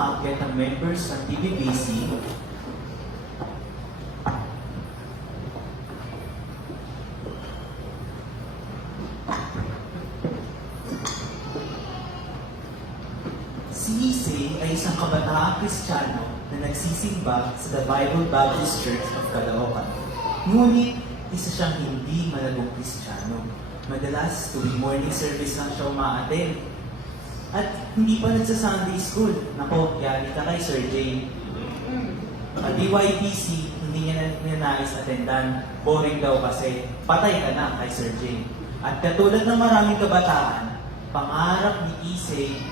umaakyat ng members ng TVBC si Isay ay isang kabataang Kristiyano na nagsisimba sa The Bible Baptist Church of Caloocan. Ngunit, isa siyang hindi malagong Kristiyano. Madalas, tuwing morning service lang siya umaattend. At hindi pa nagsa-Sunday school. Nako, yari ka kay Sir Jay. At DYPC, hindi niya nais attendan. Boring daw kasi, patay ka na kay Sir Jay. At katulad ng maraming kabataan, pangarap ni Isay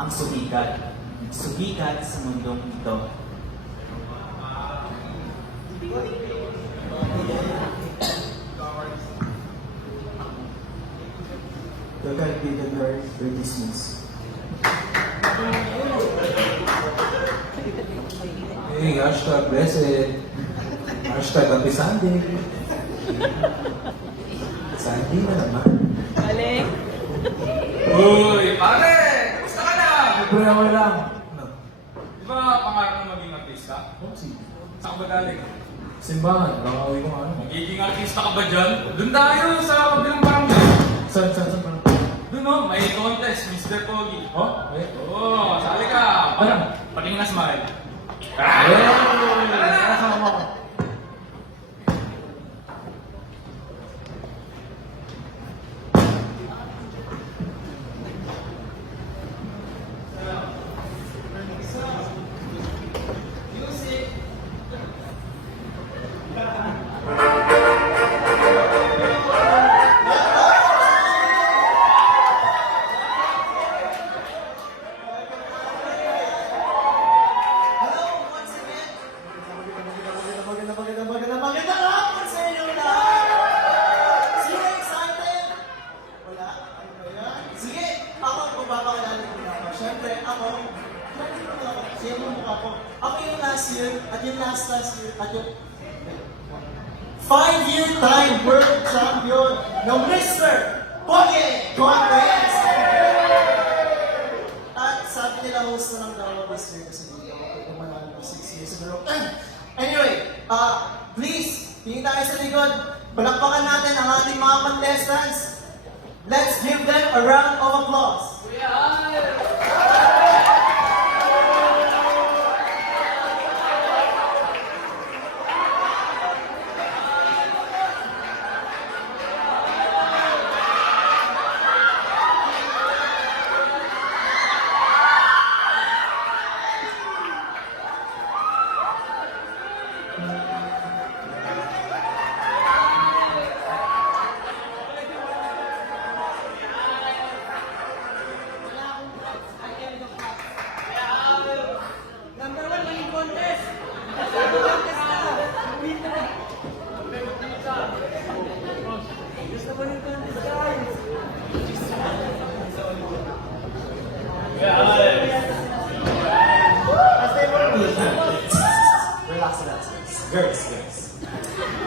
ang sumikat. Sumikat sa mundong ito. The God be the Lord for dismiss. Hey, hashtag blessed. Hashtag happy Sunday. Sunday na naman. Galing. Uy, pare! Kamusta ka na? Libre ako lang. Ano? Di ba pangarap mo maging artista? Oh, sige. Saan ka ba galing? Simbahan. Baka uwi ko ano. Magiging artista ka ba dyan? Doon tayo sa kabilang barangay. Saan? Parang? Doon o, may contest, Mr. Pogi. Oh? Eh? Oo, sali ka. Ano? Patingin na smile. Nasama ko. Magandang hapon sa inyo lahat! Sino excited? Wala? Ano ba yan? Sige, ako ang papapakilala ko na ako. Siyempre, ako, siya yung mukha ko. Ako yung last year, at yung last year, at yung 5-year time world champion ng Mr. Pogi Contest! At sabi nila host na lang daw ako this year kasi hindi ako manalo ng 6 years in a row. Anyway, please, tingin tayo sa likod. Palakpakan natin ang ating mga contestants. Let's give them a round of applause. Number 1 maging contest. Gusto mo yung contest, guys? Relax. Girls.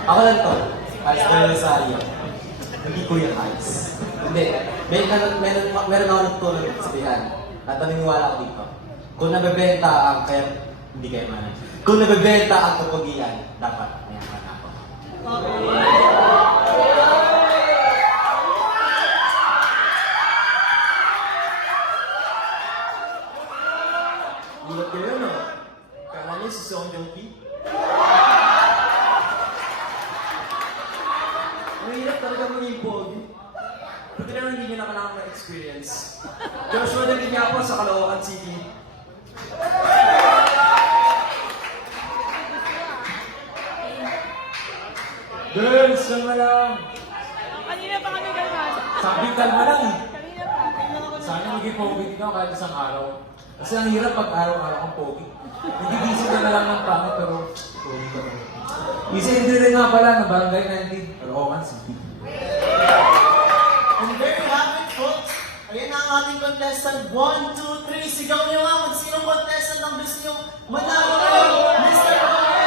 Ako lang to. As per Rosario. Hindi ko yung eyes. Hindi. Meron ako nagtulong sabihan. At naniniwala ako dito. Kung nabebenta ang kaya... Hindi kayo manan. Kung nabebenta ang kapugian, dapat mayaman ako. Gulat kayo, no? Kala niyo si Song Joong-ki? Ang hirap talaga maging pogi. Buti naman hindi nyo na kailangan ma-experience. Joshua na rin niya po sa Caloocan City. Girls, kalma lang. Kanina pa kami kalmado. Sabi kalma lang eh. Kanina pa. Sana maging pogi ka kahit isang araw. Kasi ang hirap pag araw-araw kang pogi. Nagigising ka na lang ng pangit pero pogi ka rin. Isi-entry rin nga pala ng Barangay 19, Caloocan City. And there you have it, folks. Ayan na ang ating contestant. 1, 2, 3. Sigaw niyo nga kung sino contestant ang gusto niyo manalo kayo. Mr. Pogi!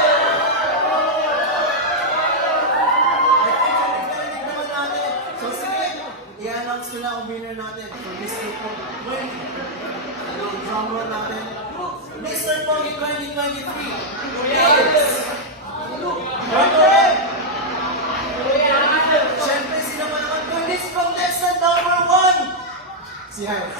I think narinig naman natin. So sige, i-announce nyo na ang winner natin for Mr. Pogi. Win! Ano ang drum roll natin? Mr. Pogi 2023. Siyempre, sila pa naman to. This contestant number 1. Si Hans.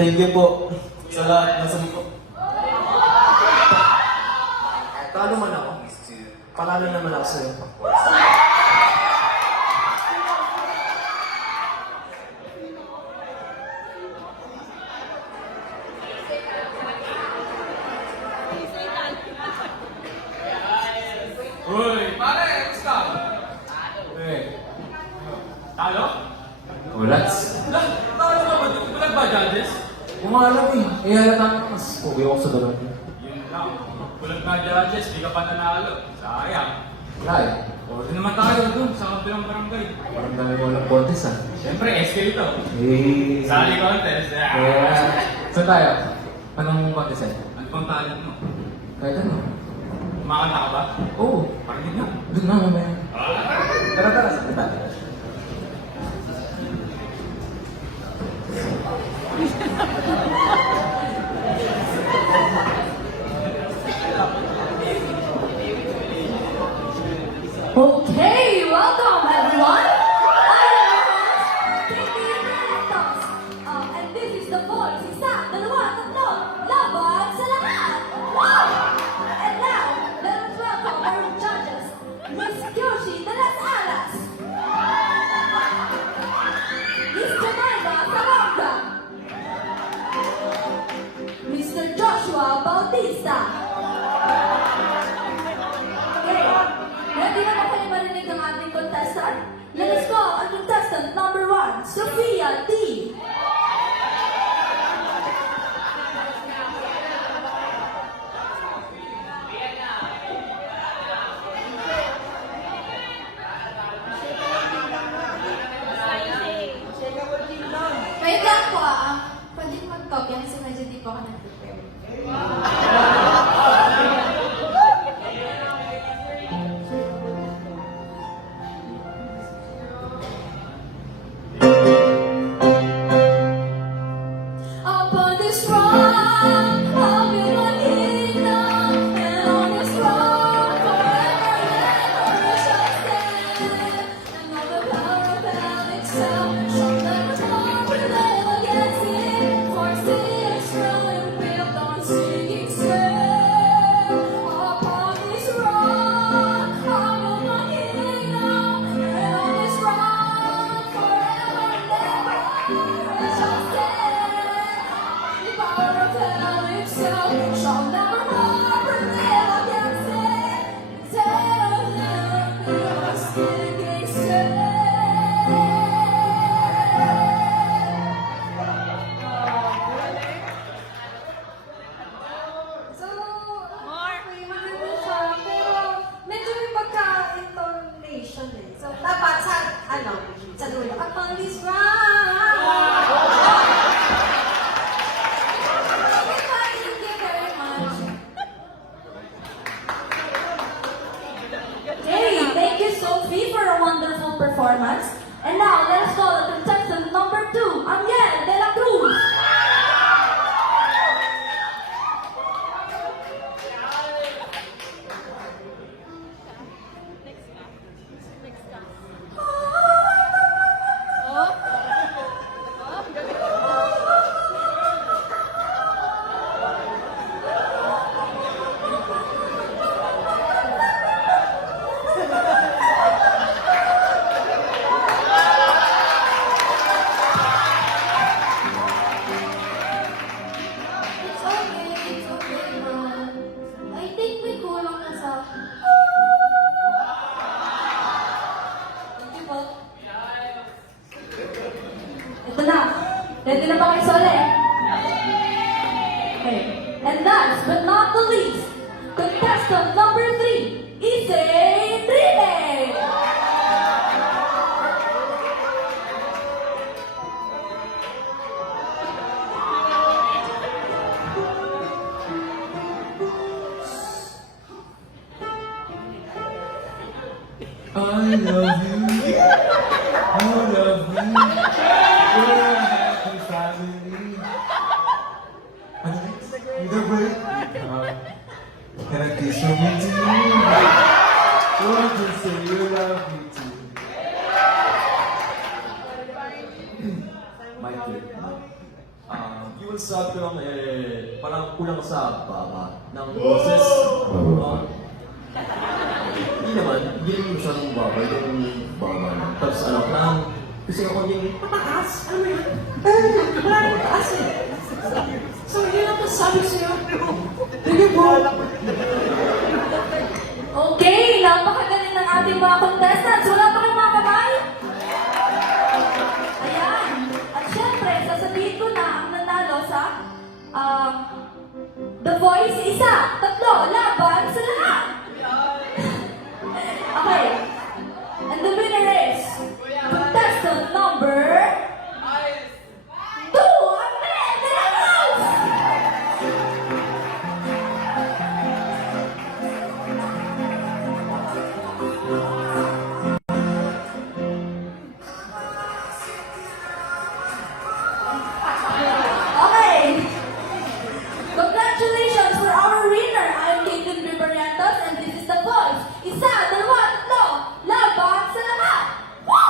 Thank you po sa lahat ng sumpo. Talo man ako. Panalo naman ako sa'yo. Uy, pare, kamusta? Eh, Talo? ulats. Talo ka ba? Bulag ba, judges? Kung alam eh, halata ko mas pogi ako sa dalawang. Yun lang. Bulag nga, judges. Di ka pa nanalo. Sayang. Wala eh. Order naman tayo dun sa kabilang barangay. Parang dami mo walang contest ah. Siyempre, SK ito. Eh. Sali contest. Saan tayo? Anong contest eh? Ano pang talent mo? Kahit ano. Kumakanta ka ba? Oo. Parinig na. Doon na mamaya. Tara, saan tayo? Okay, welcome everyone. I am your host, Katie Mentos. And this is the voice, isa, dalawa, tatlo, laban sa lahat. Wow! And now, let us welcome our judges, Miss Kyoshi de las Alas, Miss Jemima Saranga, Mr. Joshua Bautista. Okay, ready na ba kayo marinig ng ating contestant? Let us call ang contestant number 1, Sophia D. Wait lang po pwede mo mag-talk yan kasi medyo di pa ako nag-prepare. Upon this rock, I'll be my kingdom, and on this rock, forever we shall stand. And all the power of hell itself shall never prevail against it. For sin is strong and built on sinking sand. Upon this rock, I'll build my kingdom, and on this rock, forever and ever we shall stand. The power of hell itself shall never more prevail against it. Tell them we are sinking sand. So, okay, maganda siya. Pero, medyo may pagka-intonation eh. So, dapat sa dulo. Upon this round. Okay, fine. Thank you very much. Hey, thank you, Sophie, for a wonderful performance. And now, let us call the contestant number 2, Angel de la Cruz. It's okay, man. I think may kulang na sa... Thank you po. Ito na. Ready na ba kayo sa uli? Okay. And last but not the least, contestant number 3 is Isay Enrile! I love you. You love me. We're a happy family. Ano next? With a bird? Can I kiss you me too? Won't you say you love me too? My turn. Yung sabi ko lang, parang kulang sa baba ng boses. Hindi naman masyadong baba, yung baba lang. Tapos ano, parang kasi ako yung mataas, ano mo yan? Wala na mataas eh. So, yun ang masasabi sa'yo. Sige po. Okay, napakagaling ng ating mga contestants. Wala pa kayong mga kamay? Ayan. At syempre, sasabihin ko na ang nanalo sa The Voice isa, tatlo, laban sa lahat. Okay. And the winner is contestant number 2, Ahmed de la Cruz! Okay. Congratulations for our winner. I'm Caitlin Ribarrientos and this is The Voice. Isa, dalawa, tatlo, laban sa lahat! Woo!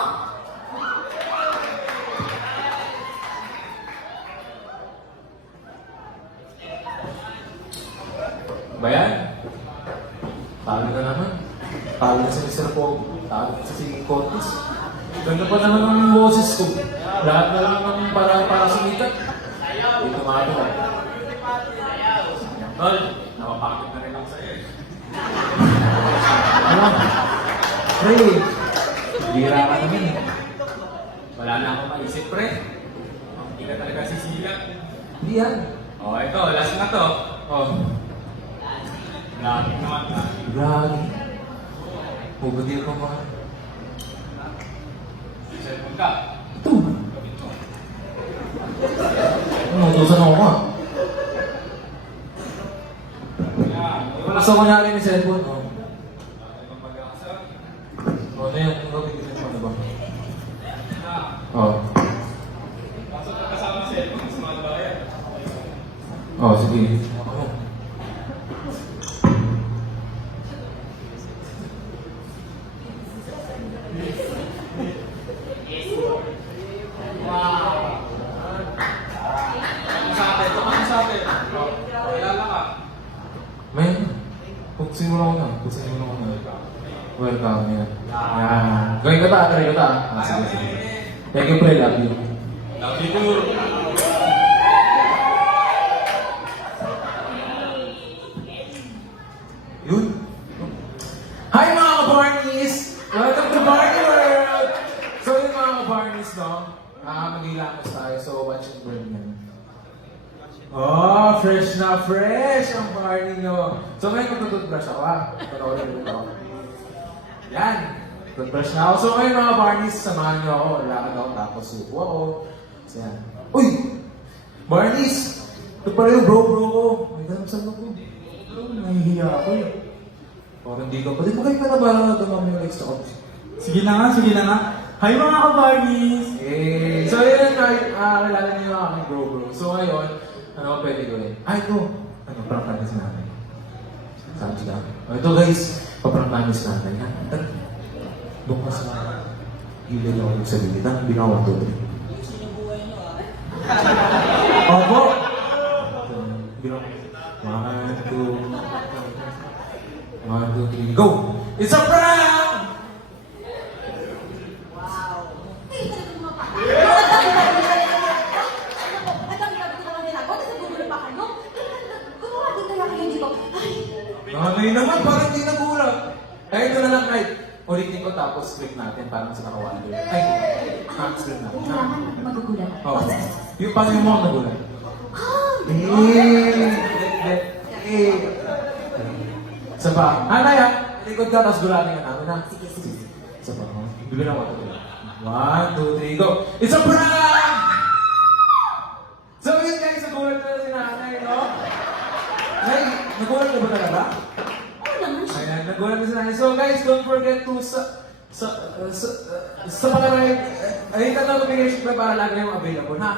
Bayan? Talo na naman. Talo na si Mr. Pogo. Talo na sa singing contest. Ganda pa naman ang boses ko. Lahat na lang ng para sumikat. Ito mga ito. Tol, napapakit na rin ako sa'yo eh. Ano? Pre, bira ka naman eh. Wala na akong maisip, pre. Hindi ka talaga sisilat. Hindi yan. Oh, ito, last na to. Oh, Lagi naman. grabe. Pagdating ko mga. Cellphone ka. Ito. Ano, utusan ako ka. Yan. Wala sa kunyari ni cellphone. Oh. Ibang mag-asa. Oh, ano yan? Ano gawin ko ano ba? Ah, Oh. pasok ka kasama sa cellphone, mas mahal ba yan? Oh, sige. Ano? Ano sa atin? Ito ano sa atin? Oh, kilala ka. Men, pagsin mo lang ako na. Pagsin mo lang ako na. Welcome, yan. Yan. Gawin ka ta, try ka ta. Ah, sige, sige. Thank you, pre. Love you. Love you too. Yun. Hi mga ka-Barneys! Welcome to Barney World! So yun mga ka-Barneys, no? Mag-ilamos tayo, so watch and burn yan. Oh, fresh na fresh ang Barney nyo. So ngayon magtututbrush ako ha. Panoorin mo ako. Yan. Toothbrush na ako. So ngayon mga Barneys, samahan nyo ako. Lakad ako, tapos supo ako. So yan. Uy! Barneys! Ito pala yung bro ko. May ganap ko. Nahihiya ako eh. Parang hindi ka pa. Di ba kayo panabalang na tumami yung extra option? Sige na nga, sige na nga. Hi mga ka-Barneys! Eh, so yun, kilala niyo yung aking bro. So ngayon, ano ba pwede gawin? Ay, ito. Ano, parang-practice natin. Sabi sila. Oh, ito guys, paparang-practice natin. Ha? Tara. Doon ka sa gilid ako magsabihin. Tara, binawa 2, 3. Opo! Binawa. 1, 2, 1, 2, 3, go! It's a prank! Ay, talagang mga pa. Ang dami-dami ko naman ginagawa. Tapos nagugulo pa kayo. Gumawa din kaya kayo dito. Ay, Nanay naman, parang hindi nagulat. Eh, ito na lang, Knight. Ulitin ko tapos script natin, parang sa nakawala. Ay, script natin. kailangan magugulat. Oo. Yung paano yung mga nagulat? Isa pa. Anay, Likod ka, tapos gulatin ka namin, ha? Sige, sige. Isa pa, ha? Bibigyan ako ito. 1, 2, 3, go! It's a prank! So yun guys, nagulat na si nanay, no? Nay, nagulat ka ba talaga? Oo naman siya. Ayan, nagulat na si nanay. So guys, don't forget to sa mga ride, ay tatang notification ba para lagi yung available, ha?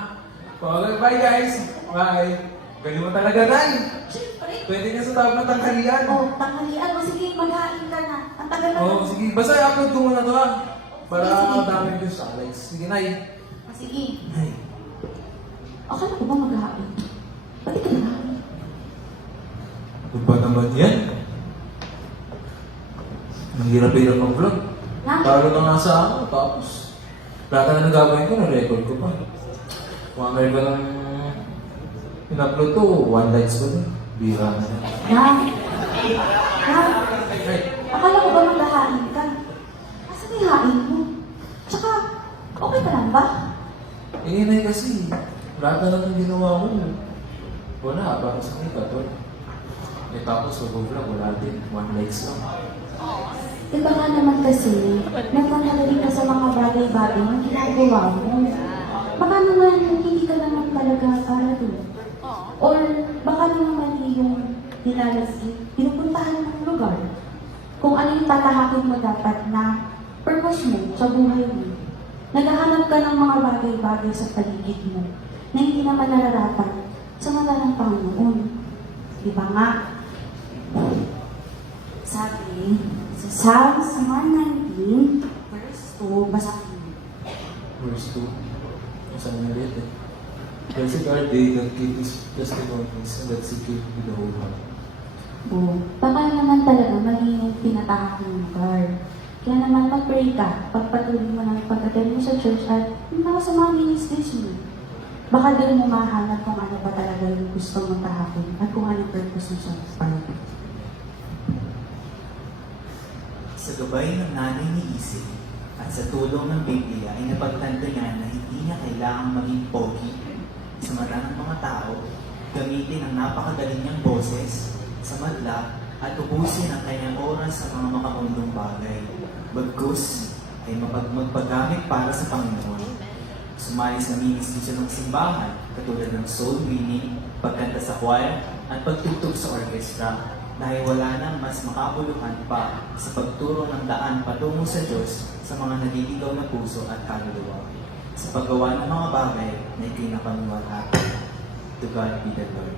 Okay, bye guys! Bye! Galing mo talaga, Nay! Siyempre. Pwede ka sa tawag ng tanghalian. Oh, tanghalian mo. Sige, maghain ka na. Ang tagal na. Oo, sige. Basta i-upload ko muna to, ha? Para Sige. dami ko sa Alex. Sige, Nay. Ah, sige. Nay. Akala ko ba maghain? Ba't ka maghain? Ano ba naman yan? Ang hirap-hirap ng vlog. Ha? Paro na nga sa ako, tapos lahat na nagagawin ko, na-record ko pa. Kung meron ka ng in-upload to, 1 likes ko na. Bira na yan. Ha? Ha? Nay, Akala ko ba maghahain ka? Asa may hain mo? Tsaka, okay ka lang ba? Nay kasi, lahat na lang ang ginawa ko. Wala, baka sa kita to. Eh tapos, mag-vlog, wala din. 1 likes lang. Iba nga naman kasi, nagmamadali ka sa mga bagay-bagay na ginagawa mo. Baka naman hindi ka naman talaga para doon. Or baka naman yung pinupuntahan ng lugar. Kung ano yung tatahakin mo dapat na purpose mo sa buhay mo. Naghahanap ka ng mga bagay-bagay sa paligid mo na hindi naman nararapat sa mata ng Panginoon. Di ba nga? Sabi, sa Psalms 119, verse 2, basahin mo. Verse 2. Saan nga rin eh. Blessed are they that keep his testimonies and that seek him with the whole heart. Oo. Baka naman talaga mali yung pinatahak ng lugar. Kaya naman mag-pray ka, pagpatuloy mo ng pag-attend mo sa church at yung mga sa mga ministries mo. Baka doon mo mahanap kung ano ba talaga yung gusto mong tahakin at kung ano yung purpose mo sa Panginoon. Sa gabay ng nanay ni Isay at sa tulong ng Biblia ay napagtandayan na hindi niya kailangang maging pogi sa mata ng mga tao, gamitin ang napakagaling niyang boses sa madla at ubusin ang kanyang oras sa mga makakundong bagay. Bagkus ay magpagamit para sa Panginoon. Sumali sa ministry ng simbahan katulad ng soul winning, pagkanta sa choir at pagtugtog sa orkestra dahil wala nang mas makabuluhan pa sa pagturo ng daan patungo sa Diyos sa mga naliligaw na puso at kaluluwa sa paggawa ng mga bagay na ikinapaniwalhati. To God be the glory.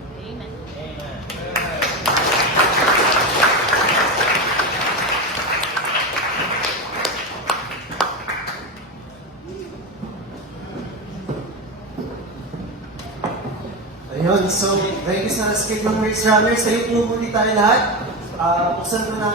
Ayun, so, dahil sa na-skip ng race runners, tayo po muli tayo lahat. Buksan mo na